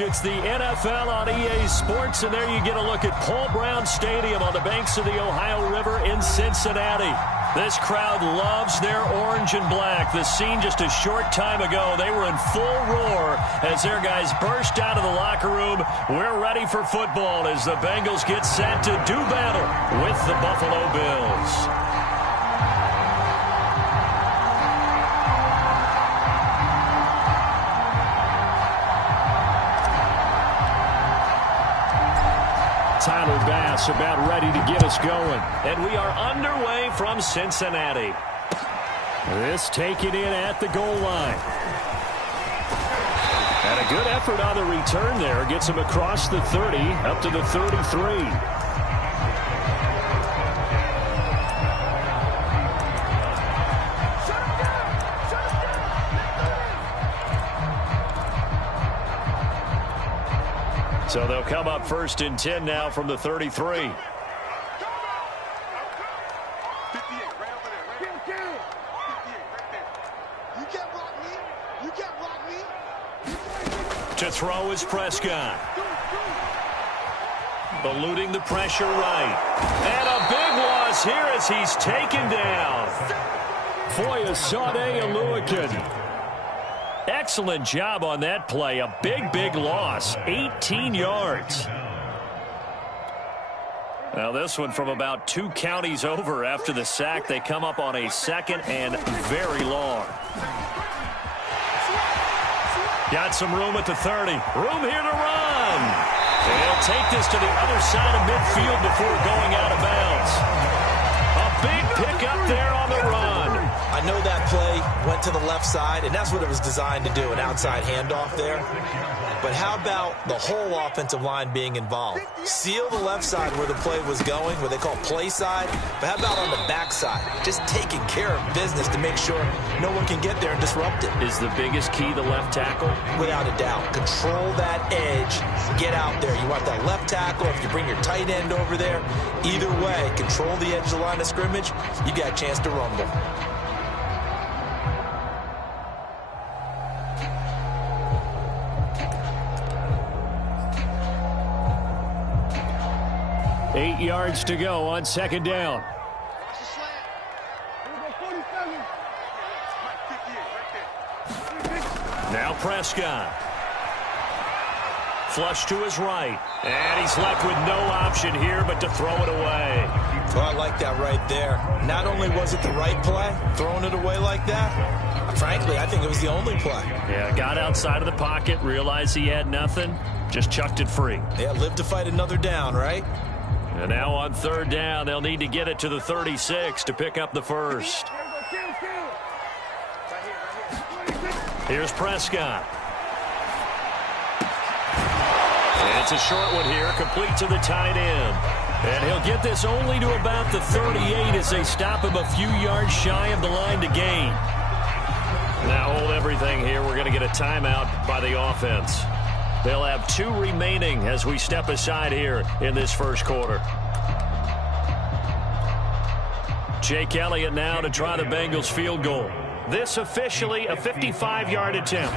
It's the NFL on EA Sports, and there you get a look at Paul Brown Stadium on the banks of the Ohio River in Cincinnati. This crowd loves their orange and black. The scene just a short time ago, they were in full roar as their guys burst out of the locker room. We're ready for football as the Bengals get set to do battle with the Buffalo Bills. Tyler Bass about ready to get us going. And we are underway from Cincinnati. This taken in at the goal line. And a good effort on the return there. Gets him across the 30 up to the 33. So they'll come up 1st and 10 now from the 33. To throw is Prescott. Eluding the pressure right. And a big loss here as he's taken down. Foyesade Oluwakin. Excellent job on that play. A big loss. 18 yards. Now this one from about 2 counties over after the sack. They come up on a 2nd and very long. Got some room at the 30. Room here to run. And he'll take this to the other side of midfield before going out of bounds. A big pickup there on the run. I know that play went to the left side, and that's what it was designed to do, an outside handoff there. But how about the whole offensive line being involved? Seal the left side where the play was going, what they call play side. But how about on the back side? Just taking care of business to make sure no one can get there and disrupt it. Is the biggest key the left tackle? Without a doubt. Control that edge. Get out there. You want that left tackle. If you bring your tight end over there, either way, control the edge of the line of scrimmage, you got a chance to rumble. Eight yards to go on 2nd down. Now Prescott. Flush to his right. And he's left with no option here but to throw it away. Well, I like that right there. Not only was it the right play, throwing it away like that, frankly, I think it was the only play. Yeah, got outside of the pocket, realized he had nothing, just chucked it free. Yeah, live to fight another down, right? And now on 3rd down, they'll need to get it to the 36 to pick up the first. Here's Prescott. And it's a short one here, complete to the tight end. And he'll get this only to about the 38 as they stop him a few yards shy of the line to gain. Now hold everything here. We're going to get a timeout by the offense. They'll have 2 remaining as we step aside here in this first quarter. Jake Elliott now to try the Bengals field goal. This officially a 55-yard attempt.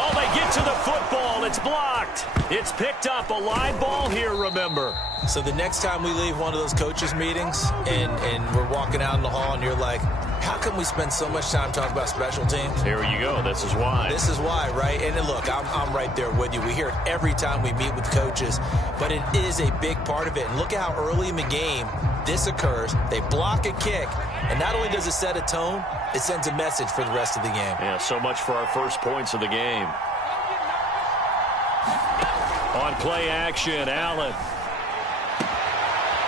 Oh, they get to the football. It's blocked. It's picked up. A live ball here, remember. So the next time we leave one of those coaches' meetings and we're walking out in the hall and you're like, how come we spend so much time talking about special teams? Here you go. This is why. This is why, right? And look, I'm right there with you. We hear it every time we meet with coaches, but it is a big part of it. And look at how early in the game this occurs. They block a kick, and not only does it set a tone, it sends a message for the rest of the game. Yeah, so much for our first points of the game. On play action, Allen.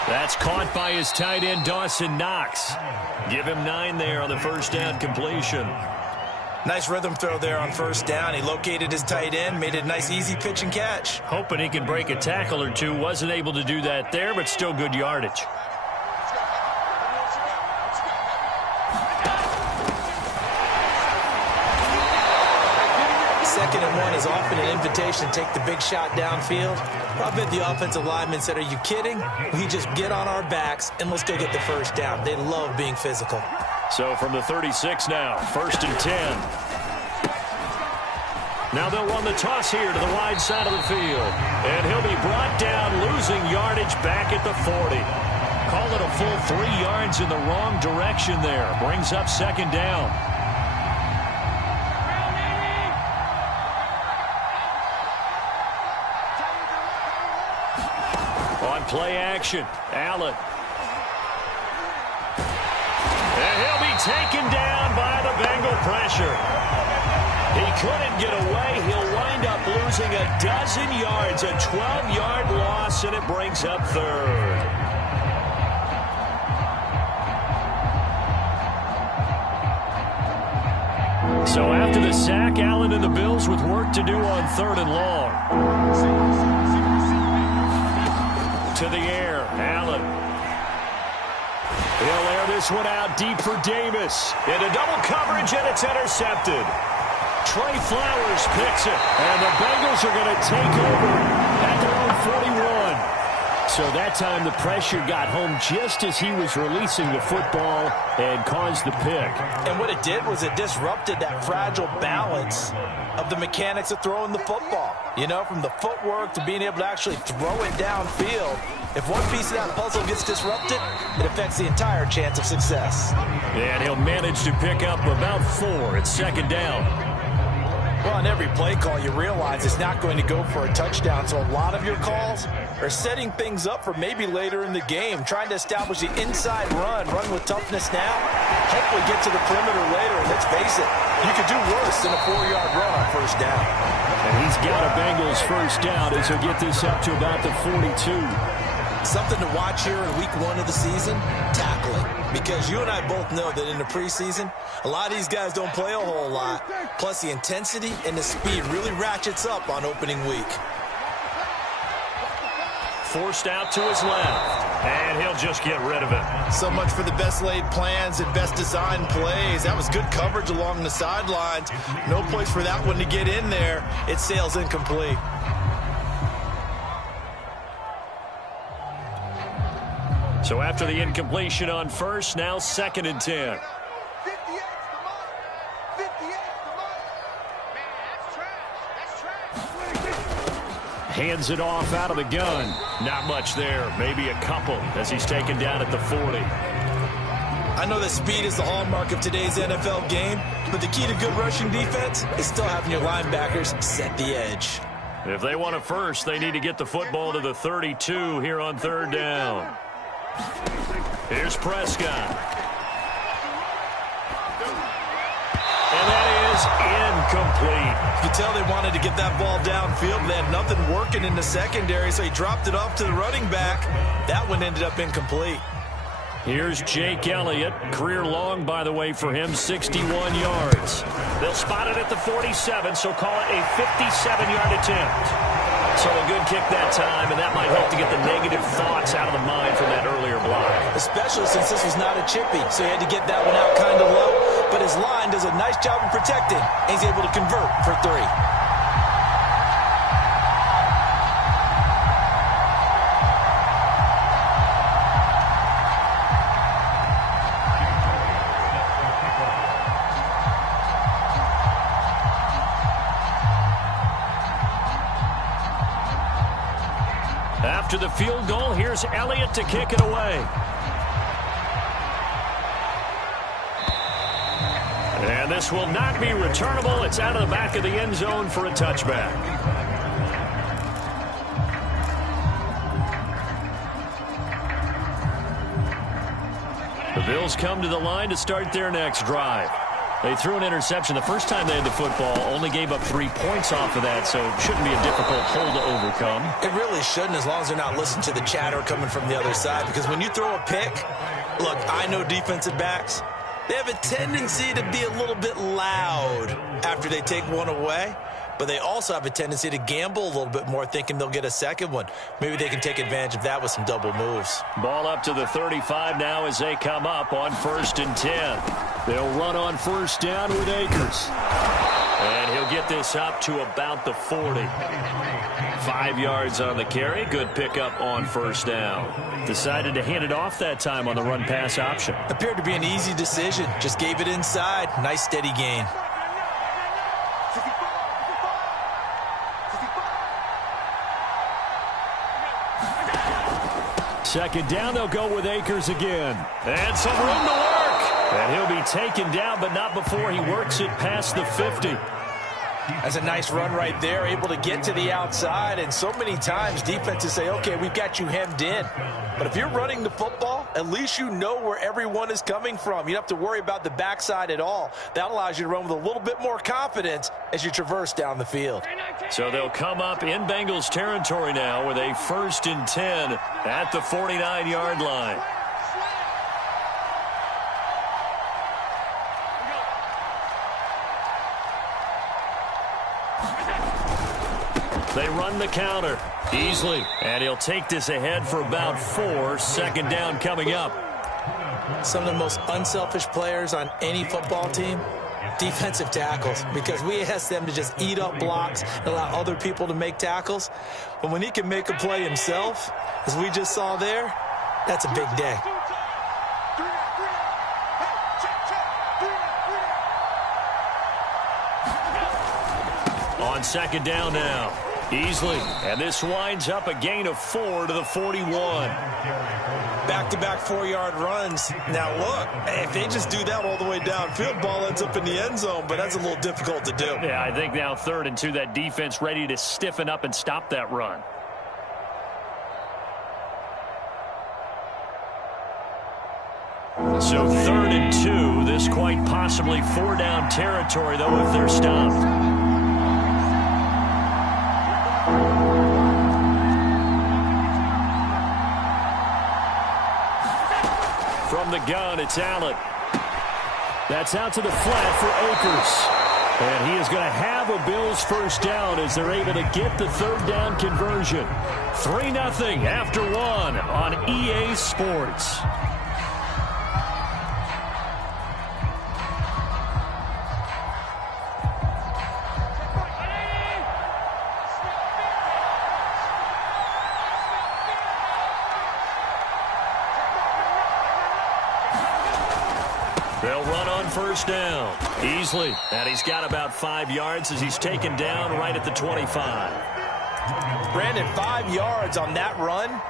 That's caught by his tight end, Dawson Knox. Give him 9 there on the first down completion. Nice rhythm throw there on first down. He located his tight end, made it a nice easy pitch and catch. Hoping he can break a tackle or two. Wasn't able to do that there, but still good yardage. Second and 1 is often an invitation to take the big shot downfield. I bet the offensive lineman said, are you kidding? We just get on our backs and let's go get the first down. They love being physical. So from the 36 now, 1st and 10. Now they'll run the toss here to the wide side of the field. And he'll be brought down, losing yardage back at the 40. Call it a full 3 yards in the wrong direction there. Brings up second down. On play action, Allen. And he'll be taken down by the Bengal pressure. He couldn't get away. He'll wind up losing a dozen yards, a 12-yard loss, and it brings up third. So after the sack, Allen and the Bills with work to do on 3rd and long. To the air, Allen. He'll air this one out deep for Davis. Into double coverage, and it's intercepted. Trey Flowers picks it, and the Bengals are going to take over at their own 41. So that time the pressure got home just as he was releasing the football and caused the pick. And what it did was it disrupted that fragile balance of the mechanics of throwing the football. You know, from the footwork to being able to actually throw it downfield. If one piece of that puzzle gets disrupted, it affects the entire chance of success. And he'll manage to pick up about 4 at second down. Well, on every play call, you realize it's not going to go for a touchdown, so a lot of your calls are setting things up for maybe later in the game, trying to establish the inside run with toughness now, hopefully get to the perimeter later, and let's face it, you could do worse than a 4-yard run on first down. And he's got a Bengals first down as he'll get this up to about the 42. Something to watch here in week 1 of the season, tackling. Because you and I both know that in the preseason, a lot of these guys don't play a whole lot. Plus, the intensity and the speed really ratchets up on opening week. Forced out to his left, and he'll just get rid of it. So much for the best laid plans and best designed plays. That was good coverage along the sidelines. No place for that one to get in there. It sails incomplete. So after the incompletion on first, now 2nd and 10. Hands it off out of the gun. Not much there. Maybe a couple as he's taken down at the 40. I know that speed is the hallmark of today's NFL game, but the key to good rushing defense is still having your linebackers set the edge. If they want a first, they need to get the football to the 32 here on 3rd down. Here's Prescott. And that is incomplete. You can tell they wanted to get that ball downfield. They had nothing working in the secondary, so he dropped it off to the running back. That one ended up incomplete. Here's Jake Elliott. Career long, by the way, for him, 61 yards. They'll spot it at the 47, so call it a 57-yard attempt. So a good kick that time, and that might help to get the negative thoughts out of the mind from that earlier block. Especially since this was not a chippy, so he had to get that one out kind of low. But his line does a nice job of protecting, and he's able to convert for 3. After the field goal, here's Elliott to kick it away. And this will not be returnable. It's out of the back of the end zone for a touchback. The Bills come to the line to start their next drive. They threw an interception the first time they had the football, only gave up 3 points off of that, so it shouldn't be a difficult hole to overcome. It really shouldn't, as long as they're not listening to the chatter coming from the other side, because when you throw a pick, look, I know defensive backs, they have a tendency to be a little bit loud after they take one away, but they also have a tendency to gamble a little bit more, thinking they'll get a second one. Maybe they can take advantage of that with some double moves. Ball up to the 35 now as they come up on 1st and 10. They'll run on first down with Akers. And he'll get this up to about the 40. 5 yards on the carry. Good pickup on first down. Decided to hand it off that time on the run-pass option. Appeared to be an easy decision. Just gave it inside. Nice steady gain. Second down, they'll go with Akers again. And some room to work. And he'll be taken down, but not before he works it past the 50. That's a nice run right there, able to get to the outside. And so many times defenses say, okay, we've got you hemmed in. But if you're running the football, at least you know where everyone is coming from. You don't have to worry about the backside at all. That allows you to run with a little bit more confidence as you traverse down the field. So they'll come up in Bengals territory now with a 1st and 10 at the 49-yard line. They run the counter easily, and he'll take this ahead for about 4. Second down coming up. Some of the most unselfish players on any football team, defensive tackles, because we ask them to just eat up blocks and allow other people to make tackles. But when he can make a play himself, as we just saw there, that's a big day. On second down now. Easily, and this winds up a gain of 4 to the 41. Back-to-back 4-yard runs. Now, look, if they just do that all the way downfield, ball ends up in the end zone, but that's a little difficult to do. Yeah, I think now 3rd and 2, that defense ready to stiffen up and stop that run. So 3rd and 2, this quite possibly 4-down territory, though, if they're stopped. From the gun, it's Allen. That's out to the flat for Akers. And he is going to have a Bills 1st down as they're able to get the 3rd down conversion. 3-0 after 1 on EA Sports. They'll run on 1st down easily, and he's got about 5 yards as he's taken down right at the 25. Brandon, 5 yards on that run.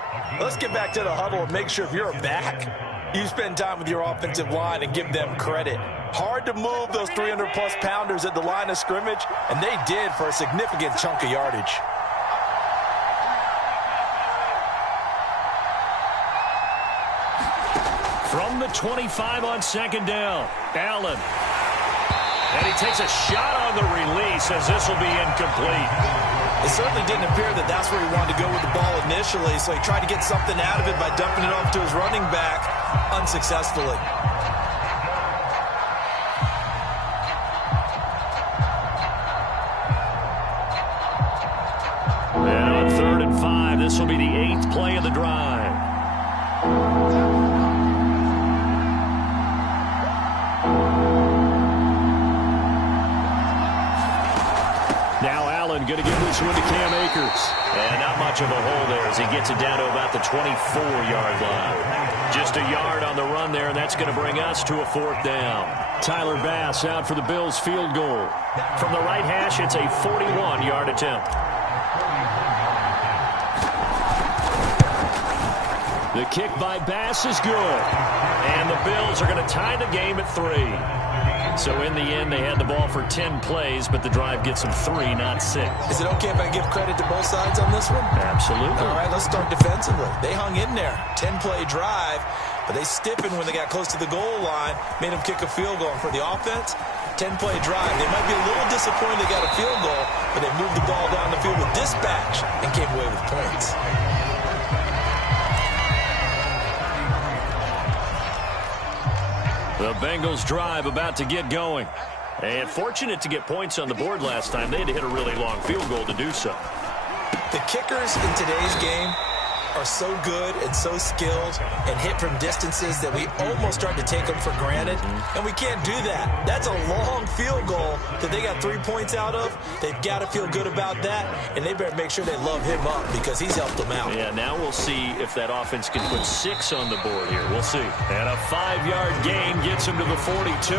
Let's get back to the huddle and make sure if you're a back, you spend time with your offensive line and give them credit. Hard to move those 300-plus pounders at the line of scrimmage, and they did for a significant chunk of yardage. From the 25 on 2nd down, Allen. And he takes a shot on the release as this will be incomplete. It certainly didn't appear that that's where he wanted to go with the ball initially, so he tried to get something out of it by dumping it off to his running back unsuccessfully. And on 3rd and 5, this will be the 8th play of the drive. Going to give this one to Cam Akers. And not much of a hole there as he gets it down to about the 24-yard line. Just a yard on the run there, and that's going to bring us to a 4th down. Tyler Bass out for the Bills field goal. From the right hash, it's a 41-yard attempt. The kick by Bass is good. And the Bills are going to tie the game at 3. So in the end, they had the ball for 10 plays, but the drive gets them 3, not 6. Is it okay if I give credit to both sides on this one? Absolutely. All right, let's start defensively. They hung in there. 10-play drive, but they stiffened when they got close to the goal line, made them kick a field goal. And for the offense, 10-play drive. They might be a little disappointed they got a field goal, but they moved the ball down the field with dispatch and came away with points. The Bengals drive about to get going. And fortunate to get points on the board last time. They had to hit a really long field goal to do so. The kickers in today's game are so good and so skilled and hit from distances that we almost start to take them for granted. And we can't do that. That's a long field goal that they got 3 points out of. They've got to feel good about that, and they better make sure they love him up because he's helped them out. Yeah, now we'll see if that offense can put 6 on the board here. We'll see. And a 5-yard gain gets him to the 42.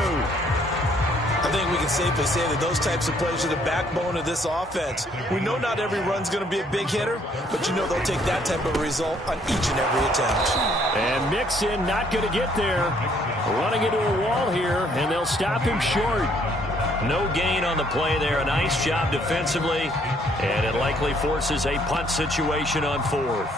I think we can safely say that those types of plays are the backbone of this offense. We know not every run's going to be a big hitter, but you know they'll take that type of result on each and every attempt. And Mixon not going to get there. Running into a wall here, and they'll stop him short. No gain on the play there. A nice job defensively, and it likely forces a punt situation on fourth.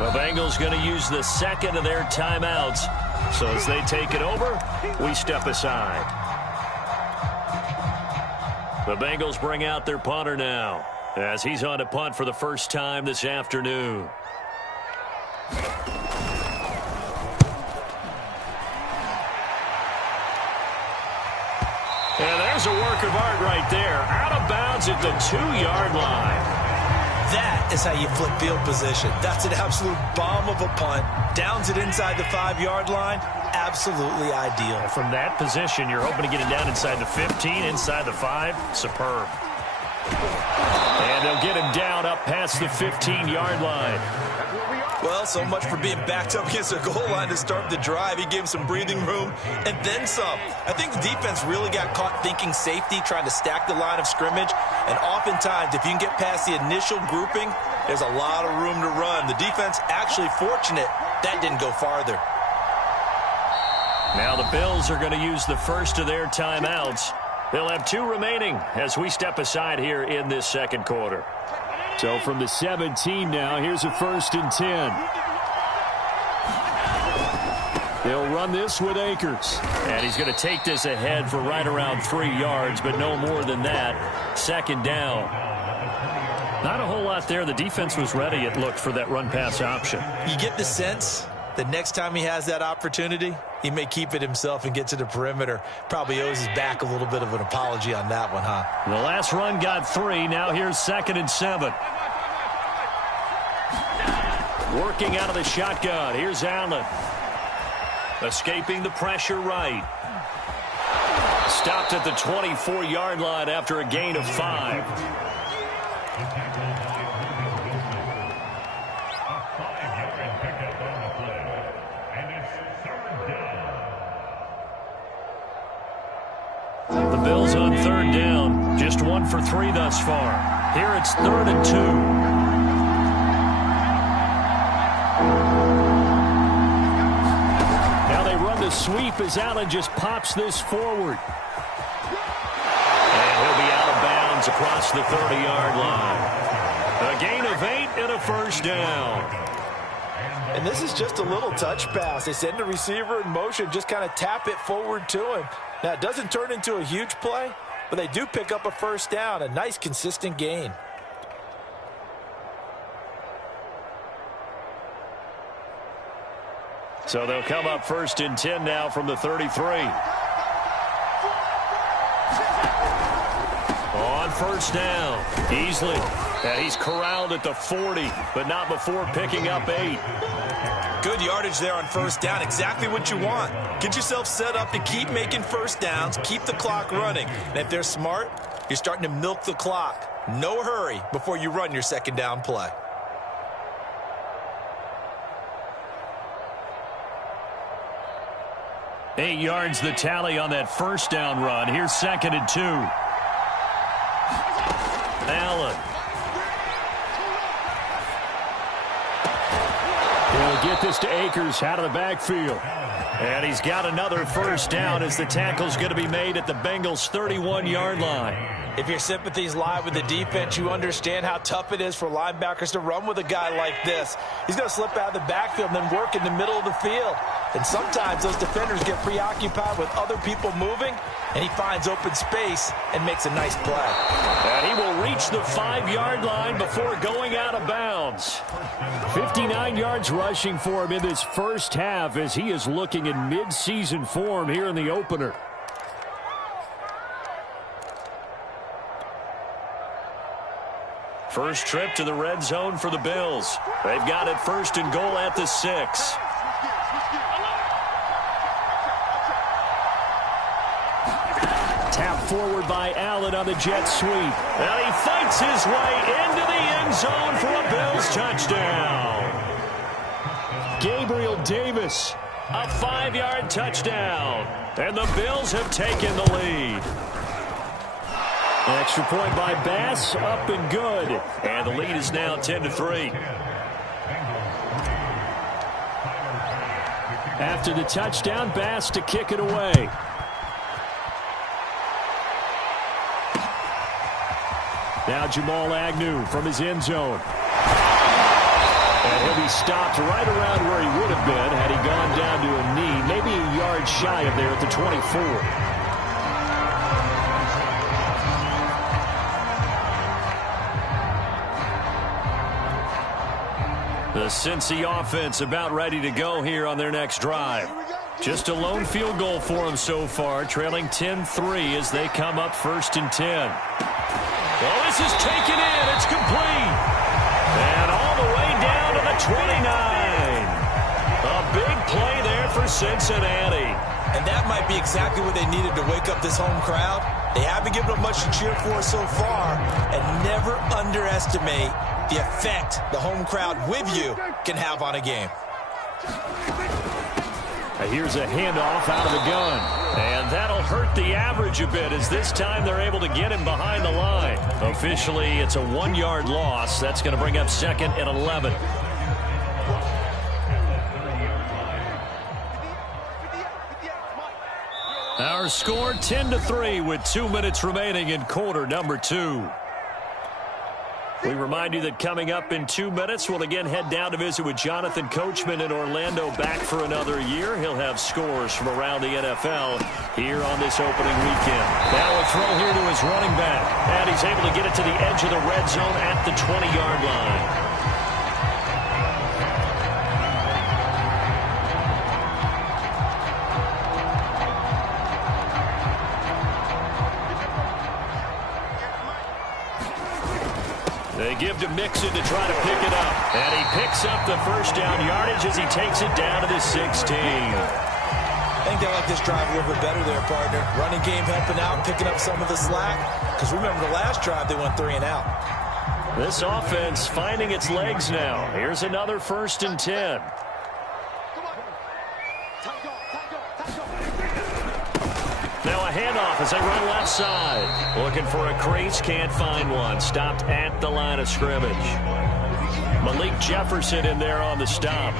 The Bengals going to use the second of their timeouts. So as they take it over, we step aside. The Bengals bring out their punter now, as he's on to punt for the first time this afternoon. And there's a work of art right there. Out of bounds at the 2-yard line. That is how you flip field position. That's an absolute bomb of a punt. Downs it inside the 5-yard line. Absolutely ideal. From that position, you're hoping to get it down inside the 15, inside the 5. Superb. And they'll get him down up past the 15-yard line. Well, so much for being backed up against a goal line to start the drive. He gave him some breathing room and then some. I think the defense really got caught thinking safety, trying to stack the line of scrimmage. And oftentimes, if you can get past the initial grouping, there's a lot of room to run. The defense actually fortunate that didn't go farther. Now the Bills are going to use the first of their timeouts. They'll have 2 remaining as we step aside here in this second quarter. So from the 17 now, here's a 1st and 10. They'll run this with Akers. And he's going to take this ahead for right around 3 yards, but no more than that. Second down. Not a whole lot there. The defense was ready, it looked, for that run-pass option. You get the sense the next time he has that opportunity, he may keep it himself and get to the perimeter. Probably owes his back a little bit of an apology on that one, huh? The last run got 3. Now here's 2nd and 7. Working out of the shotgun. Here's Allen. Escaping the pressure right. Stopped at the 24-yard line after a gain of 5. The Bills on 3rd down. Just 1 for 3 thus far. Here it's 3rd and 2. Now they run the sweep as Allen just pops this forward. And he'll be out of bounds across the 30-yard line. A gain of 8 and a 1st down. And this is just a little touch pass. They send the receiver in motion, just kind of tap it forward to him. Now, it doesn't turn into a huge play, but they do pick up a 1st down, a nice, consistent gain. So they'll come up 1st and 10 now from the 33. On 1st down, Easley. And he's corralled at the 40, but not before picking up 8. Good yardage there on 1st down. Exactly what you want. Get yourself set up to keep making 1st downs, keep the clock running. And if they're smart, you're starting to milk the clock. No hurry before you run your 2nd down play. Eight yards the tally on that 1st down run. Here's 2nd and 2. Allen. He'll get this to Akers out of the backfield. And he's got another 1st down as the tackle's going to be made at the Bengals' 31-yard line. If your sympathies lie with the defense, you understand how tough it is for linebackers to run with a guy like this. He's going to slip out of the backfield and then work in the middle of the field. And sometimes those defenders get preoccupied with other people moving, and he finds open space and makes a nice play. And he will reach the 5-yard line before going out of bounds. 59 yards rushing for him in this first half as he is looking in mid-season form here in the opener. First trip to the red zone for the Bills. They've got it 1st and goal at the 6. Tap forward by Allen on the jet sweep. And he fights his way into the end zone for a Bills touchdown. Gabriel Davis, a 5-yard touchdown. And the Bills have taken the lead. Extra point by Bass, up and good. And the lead is now 10-3. After the touchdown, Bass to kick it away. Now Jamal Agnew from his end zone. And he'll be stopped right around where he would have been had he gone down to a knee, maybe a yard shy of there at the 24. The Cincy offense about ready to go here on their next drive. Just a lone field goal for them so far, trailing 10-3 as they come up 1st and 10. Well, this is taken in. It's complete. And all the way down to the 29. A big play there for Cincinnati. And that might be exactly what they needed to wake up this home crowd. They haven't given them much to cheer for so far. And never underestimate the effect the home crowd with you can have on a game. Here's a handoff out of the gun. And that'll hurt the average a bit as this time they're able to get him behind the line. Officially, it's a 1-yard loss. That's going to bring up 2nd and 11. Our score 10-3 with 2 minutes remaining in quarter number 2. We remind you that coming up in 2 minutes, we'll again head down to visit with Jonathan Coachman in Orlando, back for another year. He'll have scores from around the NFL here on this opening weekend. Now a throw here to his running back, and he's able to get it to the edge of the red zone at the 20-yard line. They give to Mixon to try to pick it up. And he picks up the 1st down yardage as he takes it down to the 16. I think they like this drive a little bit better there, partner. Running game helping out, picking up some of the slack. Because remember the last drive, they went 3 and out. This offense finding its legs now. Here's another 1st and 10. Now a handoff as they run left side. Looking for a crease, can't find one. Stopped at the line of scrimmage. Malik Jefferson in there on the stop.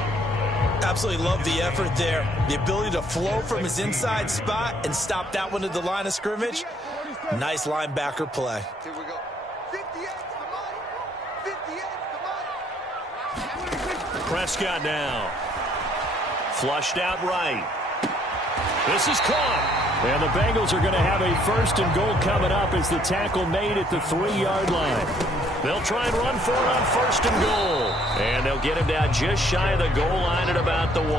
Absolutely love the effort there. The ability to flow from his inside spot and stop that one at the line of scrimmage. Nice linebacker play. Here we go. 58 the money. Prescott now. Flushed out right. This is caught. And the Bengals are going to have a 1st and goal coming up as the tackle made at the 3-yard line. They'll try and run for it on 1st and goal. And they'll get him down just shy of the goal line at about the 1.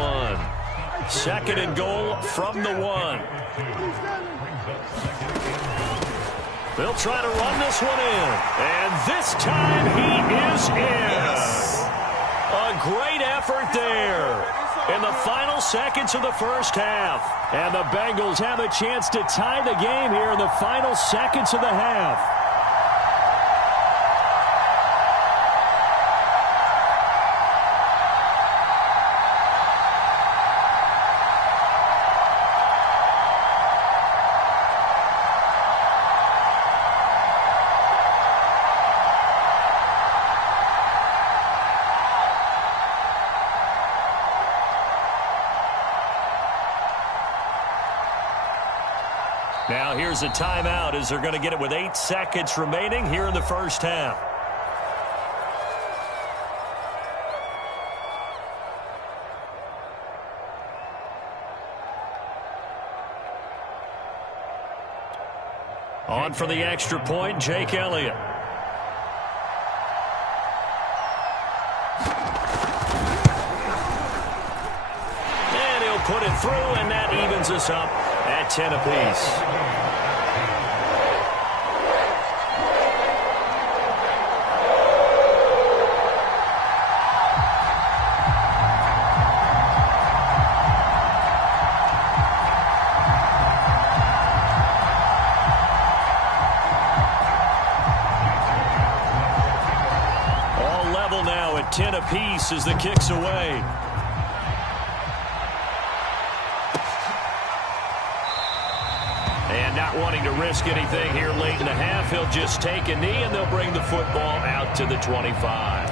2nd and goal from the 1. They'll try to run this one in. And this time he is in. A great effort there in the final seconds of the first half. And the Bengals have a chance to tie the game here in the final seconds of the half. Now here's a timeout as they're going to get it with 8 seconds remaining here in the first half. On for the extra point, Jake Elliott. And he'll put it through, and that evens us up at 10 apiece. Now at 10 apiece as the kick's away. And not wanting to risk anything here late in the half, he'll just take a knee and they'll bring the football out to the 25.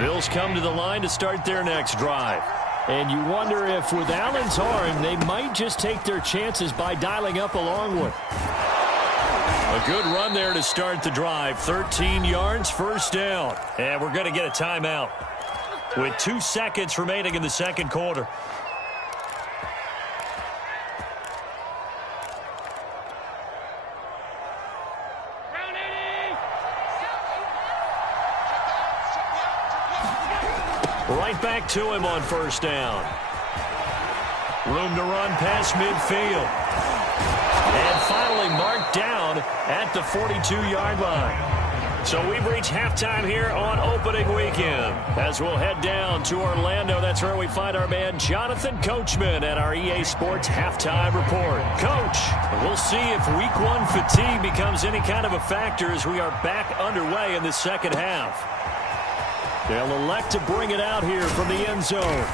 Bills come to the line to start their next drive. And you wonder if with Allen's arm, they might just take their chances by dialing up a long one. A good run there to start the drive. 13 yards, first down. And we're going to get a timeout with 2 seconds remaining in the second quarter. Right back to him on first down. Room to run past midfield. And finally marked down at the 42-yard line. So we've reached halftime here on opening weekend. As we'll head down to Orlando, that's where we find our man Jonathan Coachman at our EA Sports Halftime Report. Coach, we'll see if Week 1 fatigue becomes any kind of a factor as we are back underway in the second half. They'll elect to bring it out here from the end zone.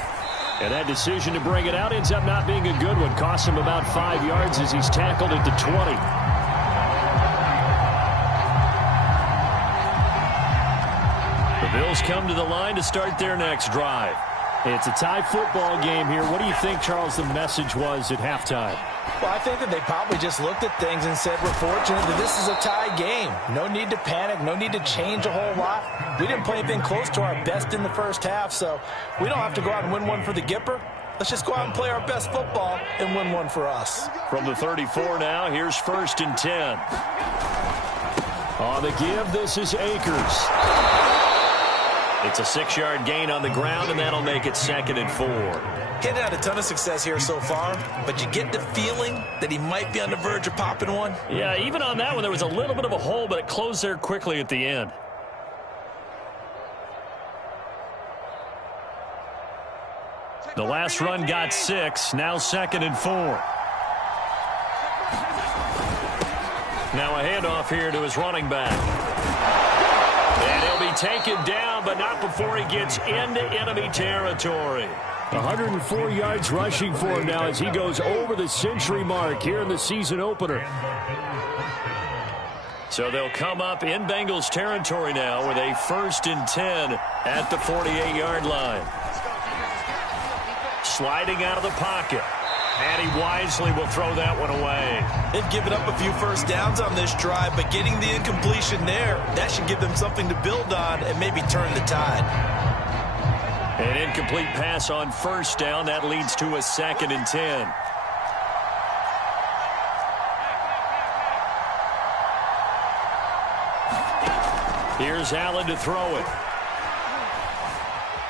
And that decision to bring it out ends up not being a good one. Costs him about 5 yards as he's tackled at the 20. The Bills come to the line to start their next drive. It's a tie football game here. What do you think, Charles, the message was at halftime? Well, I think that they probably just looked at things and said, we're fortunate that this is a tie game. No need to panic. No need to change a whole lot. We didn't play anything close to our best in the first half, so we don't have to go out and win one for the Gipper. Let's just go out and play our best football and win one for us. From the 34 now, here's 1st and 10. On the give, this is Akers. It's a 6-yard gain on the ground, and that'll make it 2nd and 4. He hadn't had a ton of success here so far, but you get the feeling that he might be on the verge of popping one. Yeah, even on that one, there was a little bit of a hole, but it closed there quickly at the end. The last run got 6, now 2nd and 4. Now a handoff here to his running back. And he'll be taken down, but not before he gets into enemy territory. 104 yards rushing for him now as he goes over the century mark here in the season opener. So they'll come up in Bengals territory now with a 1st and 10 at the 48-yard line. Sliding out of the pocket. And he wisely will throw that one away. They've given up a few first downs on this drive, but getting the incompletion there, that should give them something to build on and maybe turn the tide. An incomplete pass on first down. That leads to a 2nd and 10. Here's Allen to throw it.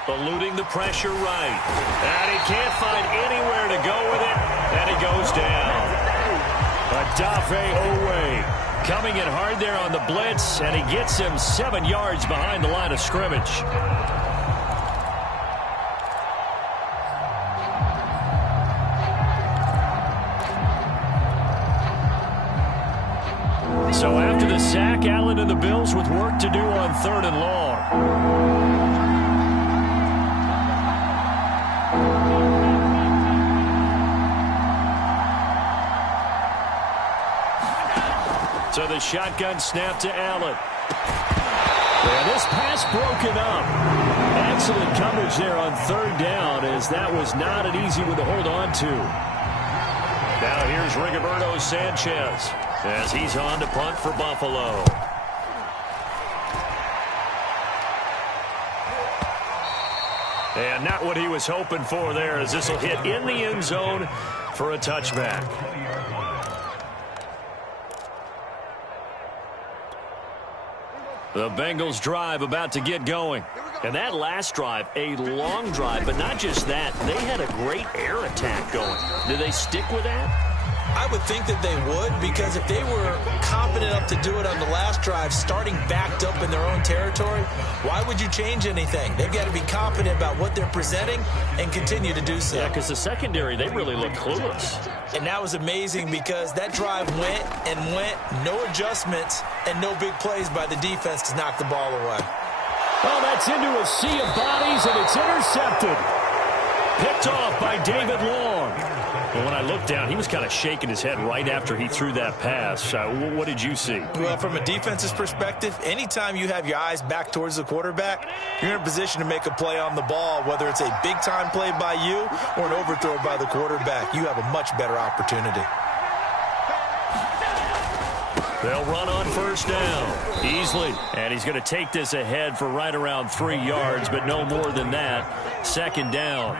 Eluding the pressure right. And he can't find anywhere to go with it. And he goes down. Adafe Owe coming in hard there on the blitz. And he gets him 7 yards behind the line of scrimmage. So after the sack, Allen and the Bills with work to do on 3rd and long. So the shotgun snap to Allen. And this pass broken up. Excellent coverage there on 3rd down, as that was not an easy one to hold on to. Now here's Rigoberto Sanchez as he's on to punt for Buffalo. And not what he was hoping for there, as this will hit in the end zone for a touchback. The Bengals drive about to get going. And that last drive, a long drive, but not just that. They had a great air attack going. Do they stick with that? I would think that they would, because if they were confident enough to do it on the last drive, starting backed up in their own territory, why would you change anything? They've got to be confident about what they're presenting and continue to do so. Yeah, because the secondary, they really look clueless. And that was amazing, because that drive went and went, no adjustments, and no big plays by the defense to knock the ball away. Well, that's into a sea of bodies, and it's intercepted. Picked off by David Long. Well, when I looked down, he was kind of shaking his head right after he threw that pass. What did you see? Well, from a defense's perspective, anytime you have your eyes back towards the quarterback, you're in a position to make a play on the ball, whether it's a big-time play by you or an overthrow by the quarterback. You have a much better opportunity. They'll run on first down. Easily. And he's going to take this ahead for right around 3 yards, but no more than that. Second down.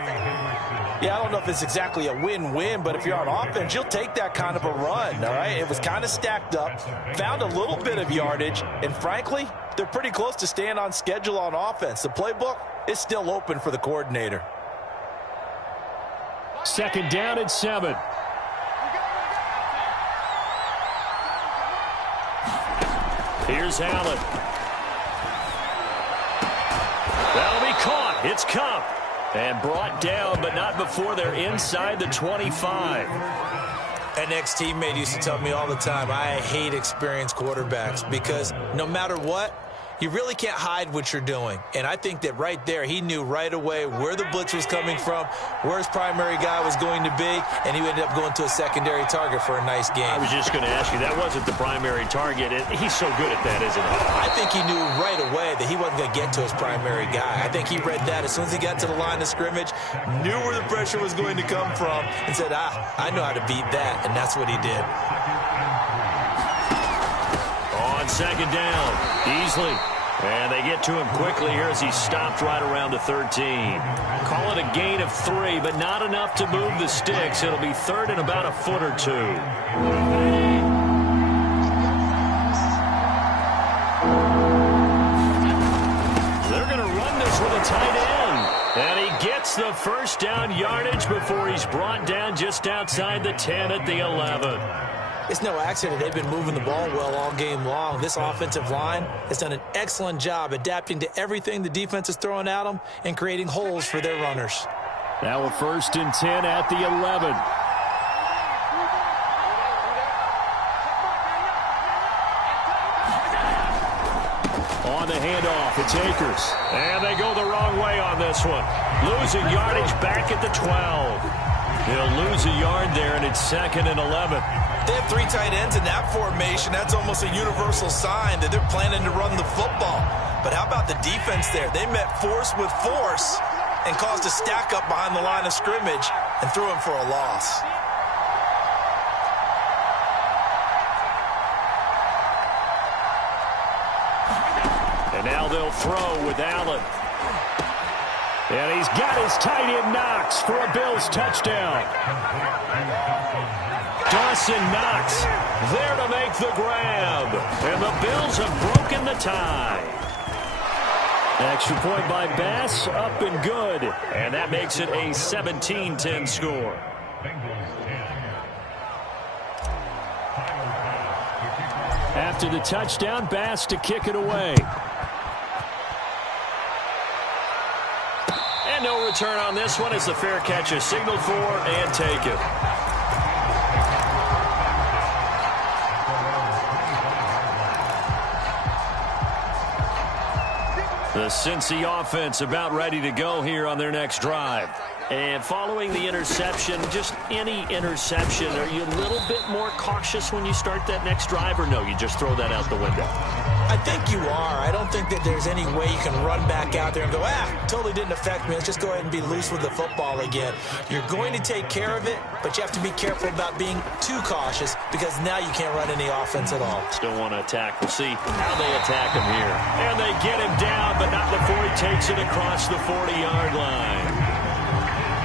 Yeah, I don't know if it's exactly a win-win, but if you're on offense, you'll take that kind of a run, all right? It was kind of stacked up, found a little bit of yardage, and frankly, they're pretty close to staying on schedule on offense. The playbook is still open for the coordinator. Second down at 7. Here's Allen. That'll be caught. It's Kupp. And brought down, but not before they're inside the 25. An ex-teammate used to tell me all the time, I hate experienced quarterbacks, because no matter what, you really can't hide what you're doing. And I think that right there, he knew right away where the blitz was coming from, where his primary guy was going to be, and he ended up going to a secondary target for a nice game. I was just going to ask you, that wasn't the primary target. He's so good at that, isn't he? I think he knew right away that he wasn't going to get to his primary guy. I think he read that as soon as he got to the line of scrimmage, knew where the pressure was going to come from, and said, I know how to beat that, and that's what he did. On second down, Easley. And they get to him quickly here as he stopped right around the 13. Call it a gain of 3, but not enough to move the sticks. It'll be third and about a foot or 2. They're going to run this with a tight end. And he gets the first down yardage before he's brought down just outside the 10 at the 11. It's no accident they've been moving the ball well all game long. This offensive line has done an excellent job adapting to everything the defense is throwing at them and creating holes for their runners. Now a first and 10 at the 11. On the handoff, it's Akers. And they go the wrong way on this one. Losing yardage back at the 12. They'll lose a yard there, and it's second and 11. They have 3 tight ends in that formation. That's almost a universal sign that they're planning to run the football. But how about the defense there? They met force with force and caused a stack up behind the line of scrimmage and threw him for a loss. And now they'll throw with Allen. And he's got his tight end Knox for a Bills touchdown. Dawson Knox there to make the grab. And the Bills have broken the tie. Extra point by Bass, up and good. And that makes it a 17-10 score. After the touchdown, Bass to kick it away. And no return on this one as the fair catch is signaled for and taken. The Cincy offense about ready to go here on their next drive. And following the interception, just any interception, are you a little bit more cautious when you start that next drive, or no, you just throw that out the window? I think you are. I don't think that there's any way you can run back out there and go, totally didn't affect me. Let's just go ahead and be loose with the football again. You're going to take care of it, but you have to be careful about being too cautious because now you can't run any offense at all. Still want to attack. We'll see how they attack him here. And they get him down, but not before he takes it across the 40-yard line.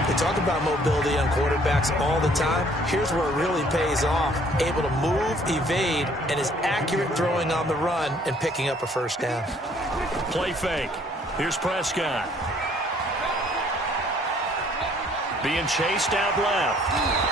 They talk about mobility on quarterbacks all the time. Here's where it really pays off. Able to move, evade, and is accurate throwing on the run and picking up a first down. Play fake. Here's Prescott. Being chased out left.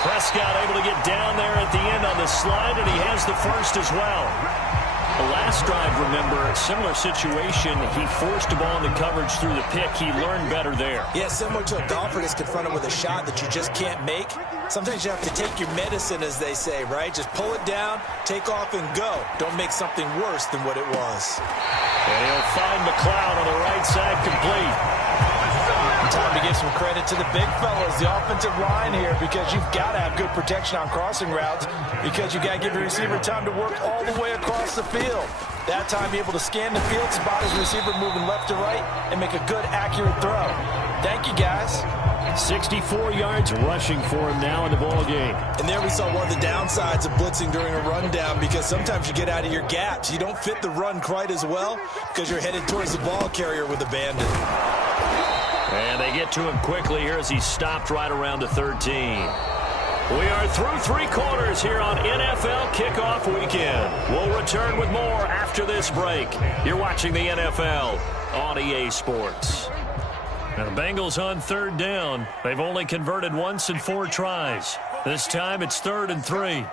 Prescott able to get down there at the end on the slide, and he has the first as well. The last drive, remember, similar situation. He forced a ball into coverage through the pick. He learned better there. Yeah, similar to a golfer gets confronted with a shot that you just can't make. Sometimes you have to take your medicine, as they say, right? Just pull it down, take off, and go. Don't make something worse than what it was. And he'll find McLeod on the right side, complete. Time to give some credit to the big fellas, the offensive line here, because you've got to have good protection on crossing routes because you've got to give the receiver time to work all the way across the field. That time, be able to scan the field, spot his receiver moving left to right, and make a good, accurate throw. Thank you, guys. 64 yards rushing for him now in the ball game. And there we saw one of the downsides of blitzing during a rundown, because sometimes you get out of your gaps. You don't fit the run quite as well because you're headed towards the ball carrier with abandon. And they get to him quickly here as he stopped right around the 13. We are through three quarters here on NFL Kickoff Weekend. We'll return with more after this break. You're watching the NFL on EA Sports. Now the Bengals on third down. They've only converted once in 4 tries. This time it's 3rd and 3.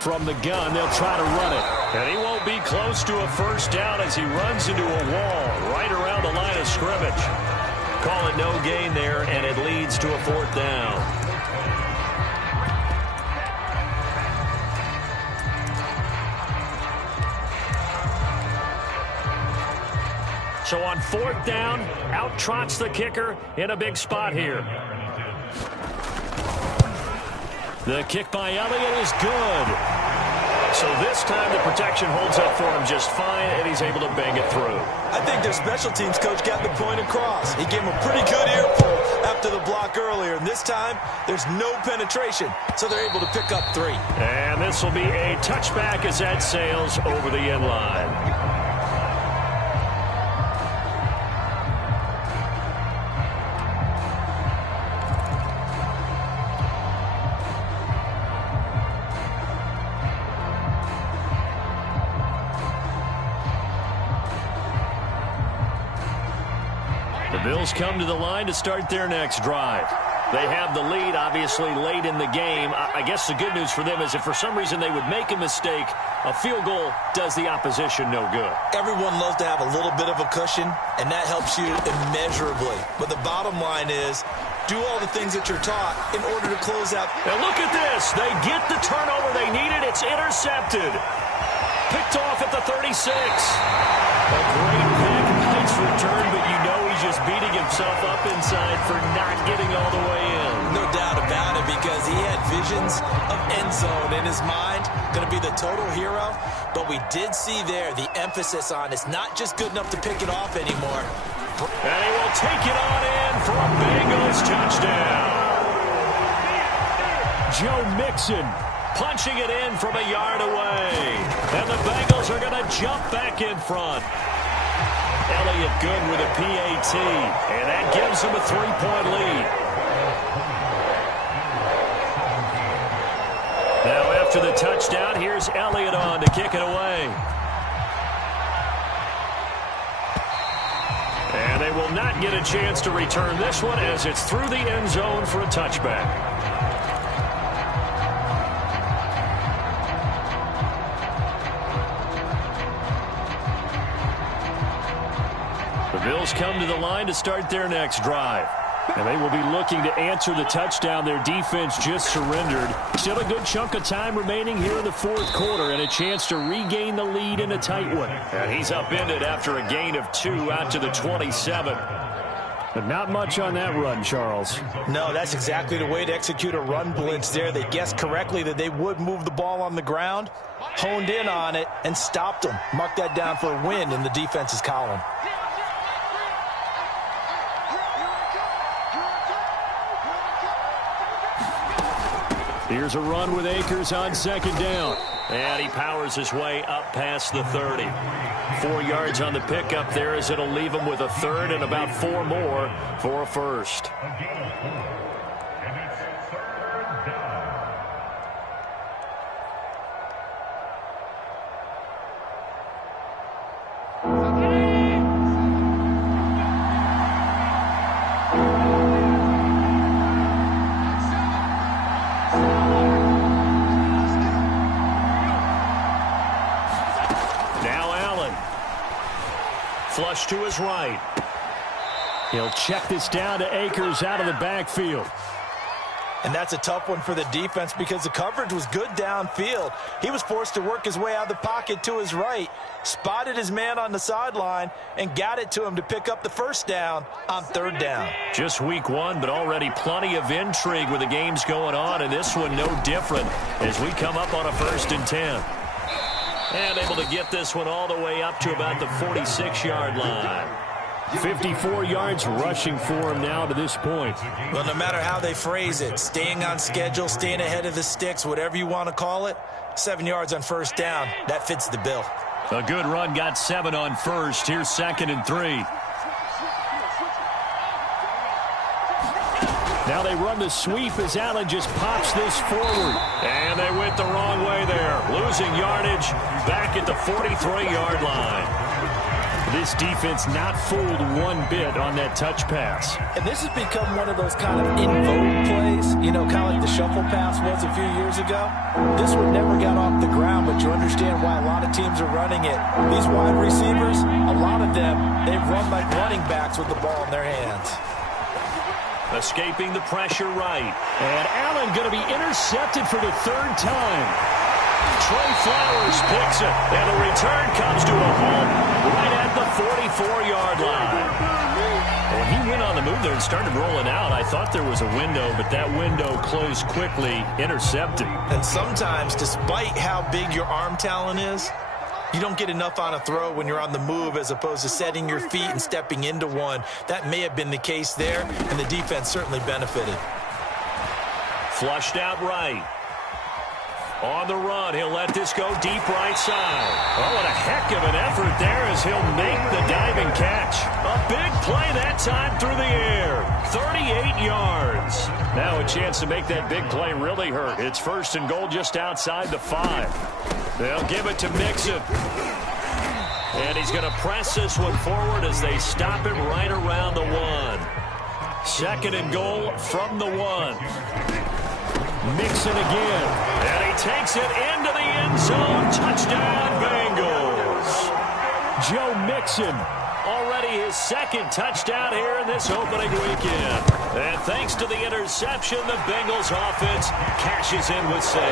From the gun, they'll try to run it. And he won't be close to a first down as he runs into a wall right around the line of scrimmage. Call it no gain there, and it leads to a 4th down. So on 4th down, out trots the kicker in a big spot here. The kick by Elliott is good. So this time the protection holds up for him just fine, and he's able to bang it through. I think their special teams coach got the point across. He gave him a pretty good earful after the block earlier, and this time there's no penetration, so they're able to pick up 3. And this will be a touchback as that sails over the end line. Bills come to the line to start their next drive. They have the lead, obviously, late in the game. I guess the good news for them is if for some reason they would make a mistake, a field goal does the opposition no good. Everyone loves to have a little bit of a cushion, and that helps you immeasurably. But the bottom line is, do all the things that you're taught in order to close out. Now look at this. They get the turnover they needed. It's intercepted. Picked off at the 36. A great pick. Nice return, but you know he's just beating himself up inside for not getting all the way in. No doubt about it, because he had visions of end zone in his mind. Going to be the total hero. But we did see there the emphasis on it's not just good enough to pick it off anymore. And he will take it on in for a Bengals touchdown. Joe Mixon punching it in from a yard away. And the Bengals are going to jump back in front. Elliott good with a PAT. And that gives him a 3-point lead. Now after the touchdown, here's Elliott on to kick it away. And they will not get a chance to return this one as it's through the end zone for a touchback. The Bills come to the line to start their next drive. And they will be looking to answer the touchdown their defense just surrendered. Still a good chunk of time remaining here in the 4th quarter and a chance to regain the lead in a tight one. And he's upended after a gain of 2 out to the 27. But not much on that run, Charles. No, that's exactly the way to execute a run blitz there. They guessed correctly that they would move the ball on the ground, honed in on it, and stopped them. Mark that down for a win in the defense's column. Here's a run with Akers on second down. And he powers his way up past the 30. 4 yards on the pickup there as it'll leave him with a third and about 4 more for a first. Flush to his right. He'll check this down to Akers out of the backfield. And that's a tough one for the defense because the coverage was good downfield. He was forced to work his way out of the pocket to his right, spotted his man on the sideline, and got it to him to pick up the first down on third down. Just week 1, but already plenty of intrigue with the games going on, and this one no different as we come up on a 1st and 10. And able to get this one all the way up to about the 46-yard line. 54 yards rushing for him now to this point. Well, no matter how they phrase it, staying on schedule, staying ahead of the sticks, whatever you want to call it, 7 yards on first down, that fits the bill. A good run got 7 on first. Here's 2nd and 3. Now they run the sweep as Allen just pops this forward. And they went the wrong way there. Losing yardage back at the 43-yard line. This defense not fooled one bit on that touch pass. And this has become one of those kind of in vogue plays, you know, kind of like the shuffle pass was a few years ago. This one never got off the ground, but you understand why a lot of teams are running it. These wide receivers, a lot of them, they run like running backs with the ball in their hands. Escaping the pressure right. And Allen going to be intercepted for the 3rd time. Trey Flowers picks it. And the return comes to a halt right at the 44-yard line. When he went on the move there and started rolling out, I thought there was a window, but that window closed quickly, intercepted. And sometimes, despite how big your arm talent is, you don't get enough on a throw when you're on the move as opposed to setting your feet and stepping into one. That may have been the case there, and the defense certainly benefited. Flushed out right. On the run, he'll let this go deep right side. Oh, what a heck of an effort there as he'll make the diving catch. A big play that time through the air. 38 yards. Now a chance to make that big play really hurt. It's 1st and goal just outside the 5. They'll give it to Mixon. And he's going to press this one forward as they stop him right around the 1. 2nd and goal from the 1. Mixon again. And he takes it into the end zone. Touchdown, Bengals. Joe Mixon, already his 2nd touchdown here in this opening weekend. And thanks to the interception, the Bengals offense cashes in with 6.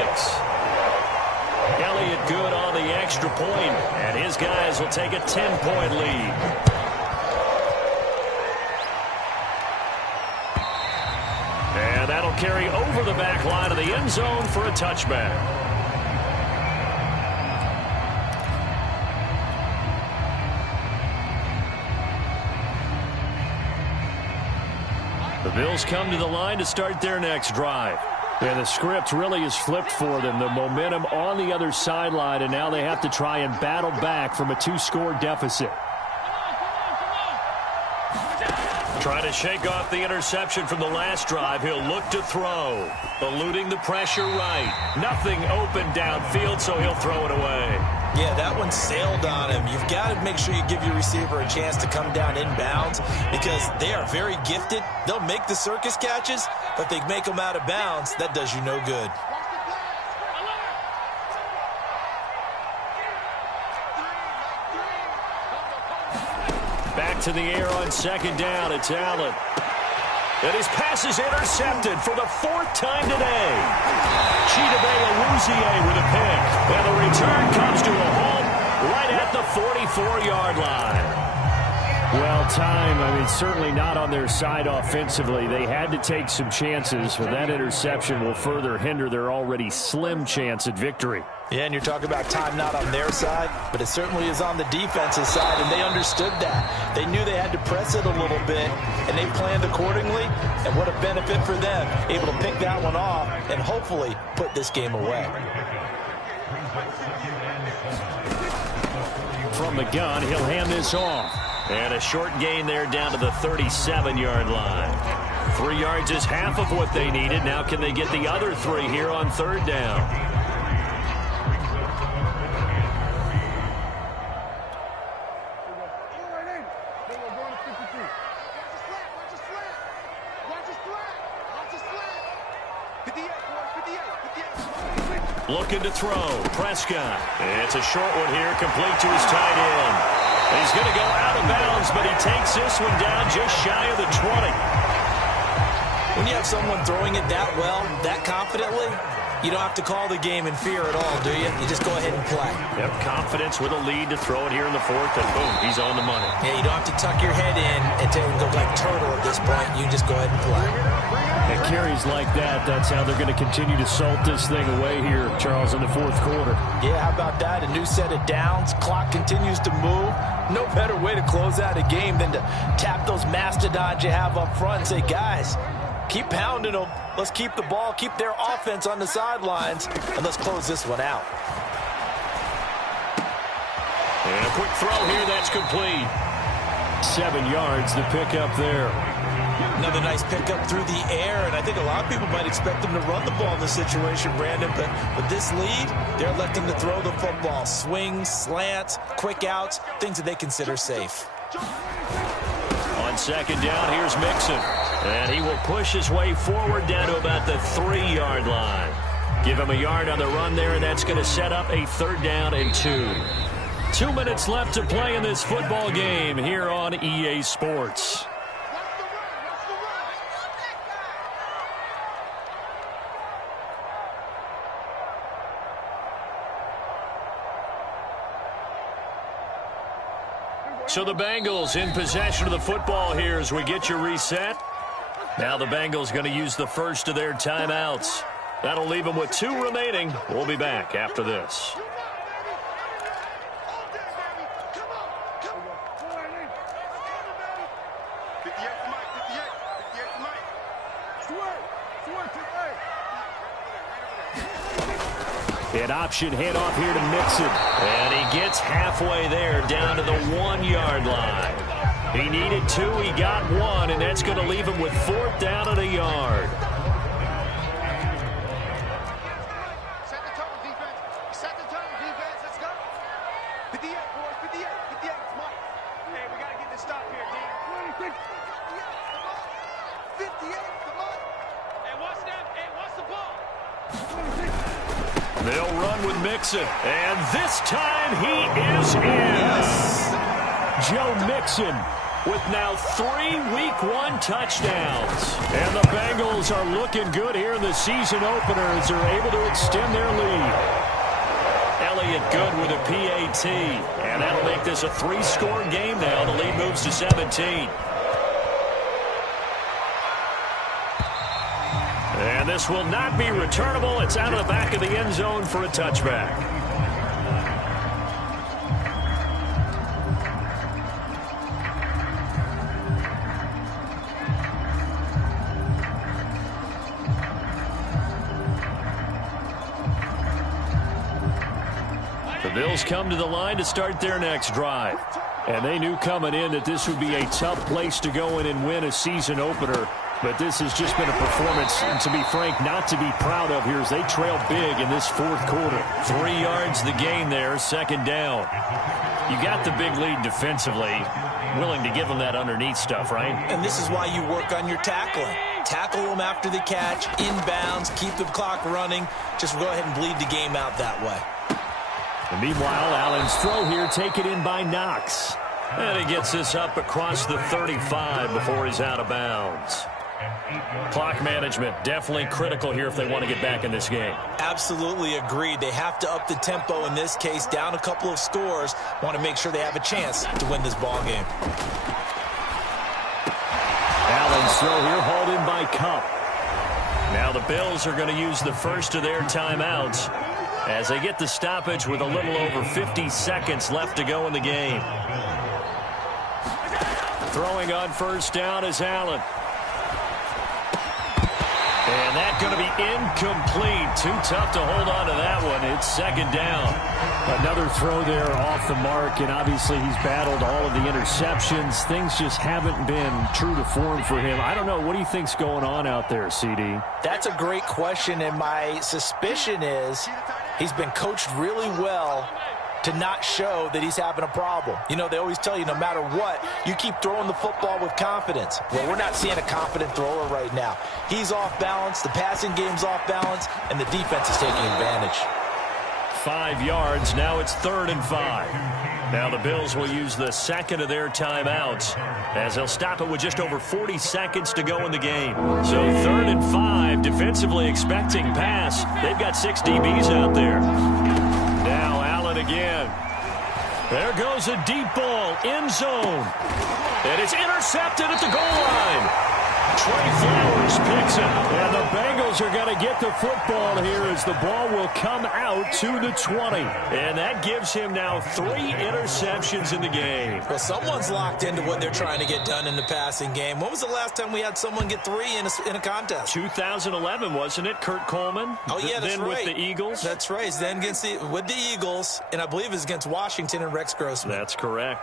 Elliott good on the extra point, and his guys will take a 10-point lead. And that'll carry over the back line of the end zone for a touchback. The Bills come to the line to start their next drive. And the script really is flipped for them. The momentum on the other sideline, and now they have to try and battle back from a 2-score deficit. Trying to shake off the interception from the last drive. He'll look to throw. Eluding the pressure right. Nothing open downfield, so he'll throw it away. Yeah, that one sailed on him. You've got to make sure you give your receiver a chance to come down inbounds because they are very gifted. They'll make the circus catches, but if they make them out of bounds, that does you no good. Back to the air on 2nd down. It's Allen. And his pass is intercepted for the 4th time today. Chidobe with a pick. And the return comes to a halt right at the 44-yard line. Well, time, certainly not on their side offensively. They had to take some chances, but that interception will further hinder their already slim chance at victory. Yeah, and you're talking about time not on their side, but it certainly is on the defensive side, and they understood that. They knew they had to press it a little bit, and they planned accordingly, and what a benefit for them, able to pick that one off and hopefully put this game away. From the gun, he'll hand this off. And a short gain there down to the 37-yard line. 3 yards is half of what they needed. Now can they get the other 3 here on third down? Looking to throw. Prescott. It's a short one here, complete to his tight end. He's going to go out of bounds, but he takes this one down just shy of the 20. When you have someone throwing it that well, that confidently, you don't have to call the game in fear at all, do you? You just go ahead and play. Yep, confidence with a lead to throw it here in the fourth, and boom, he's on the money. Yeah, you don't have to tuck your head in and go like turtle at this point. You just go ahead and play. And carries like that, that's how they're going to continue to salt this thing away here, Charles, in the fourth quarter. Yeah, how about that? A new set of downs. Clock continues to move. No better way to close out a game than to tap those mastodons you have up front and say, guys, keep pounding them. Let's keep the ball, keep their offense on the sidelines, and let's close this one out. And a quick throw here, that's complete. 7 yards, the pickup there. Another nice pickup through the air, and I think a lot of people might expect them to run the ball in this situation, Brandon, but with this lead, they're electing to throw the football. Swings, slants, quick outs, things that they consider safe. On second down, here's Mixon. And he will push his way forward down to about the 3-yard line. Give him a yard on the run there, and that's going to set up a third down and 2. 2 minutes left to play in this football game here on EA Sports. So the Bengals in possession of the football here as we get you reset. Now the Bengals going to use the first of their timeouts. That'll leave them with 2 remaining. We'll be back after this. An option handoff here to Mixon. And he gets halfway there down to the 1-yard line. He needed 2, he got 1, and that's going to leave him with 4th down and a yard. Set the tone, defense. Set the tone, defense. Let's go. 58, boys. 58. 58. It's Mike. Hey, we got to get this stop here, D. 56. 58. Come on. Hey, watch that. Hey, watch the ball. 26. They'll run with Mixon, and this time he is in. Yes. Joe Mixon with now 3 Week 1 touchdowns. And the Bengals are looking good here in the season opener as they're able to extend their lead. Elliott good with a PAT, and that'll make this a 3-score game now. The lead moves to 17. And this will not be returnable. It's out of the back of the end zone for a touchback. The Bills come to the line to start their next drive. And they knew coming in that this would be a tough place to go in and win a season opener. But this has just been a performance, and to be frank, not to be proud of here as they trail big in this fourth quarter. 3 yards the gain there, second down. You got the big lead defensively, willing to give them that underneath stuff, right? And this is why you work on your tackling. Tackle them after the catch, inbounds, keep the clock running. Just go ahead and bleed the game out that way. And meanwhile, Allen's throw here taken in by Knox. And he gets this up across the 35 before he's out of bounds. Clock management definitely critical here if they want to get back in this game. Absolutely agreed. They have to up the tempo in this case, down a couple of scores. Want to make sure they have a chance to win this ball game. This throw here hauled in by Cup. Now the Bills are going to use the first of their timeouts as they get the stoppage with a little over 50 seconds left to go in the game. Throwing on first down is Allen. And that's going to be incomplete. Too tough to hold on to that one. It's second down. Another throw there off the mark, and obviously he's battled all of the interceptions. Things just haven't been true to form for him. I don't know. What do you think's going on out there, CD? That's a great question, and my suspicion is he's been coached really well to not show that he's having a problem. You know, they always tell you no matter what, you keep throwing the football with confidence. Well, we're not seeing a confident thrower right now. He's off balance, the passing game's off balance, and the defense is taking advantage. 5 yards, now it's 3rd and 5. Now the Bills will use the second of their timeouts as they'll stop it with just over 40 seconds to go in the game. So 3rd and 5, defensively expecting pass. They've got 6 DBs out there. Now Allen again. There goes a deep ball, end zone. And it's intercepted at the goal line. Trey Flowers picks it. And the Bengals are going to get the football here as the ball will come out to the 20. And that gives him now 3 interceptions in the game. Well, someone's locked into what they're trying to get done in the passing game. When was the last time we had someone get 3 in a contest? 2011, wasn't it? Kurt Coleman? Oh, yeah, that's then right. With the Eagles? That's right. Then with the Eagles, and I believe it was against Washington and Rex Grossman. That's correct.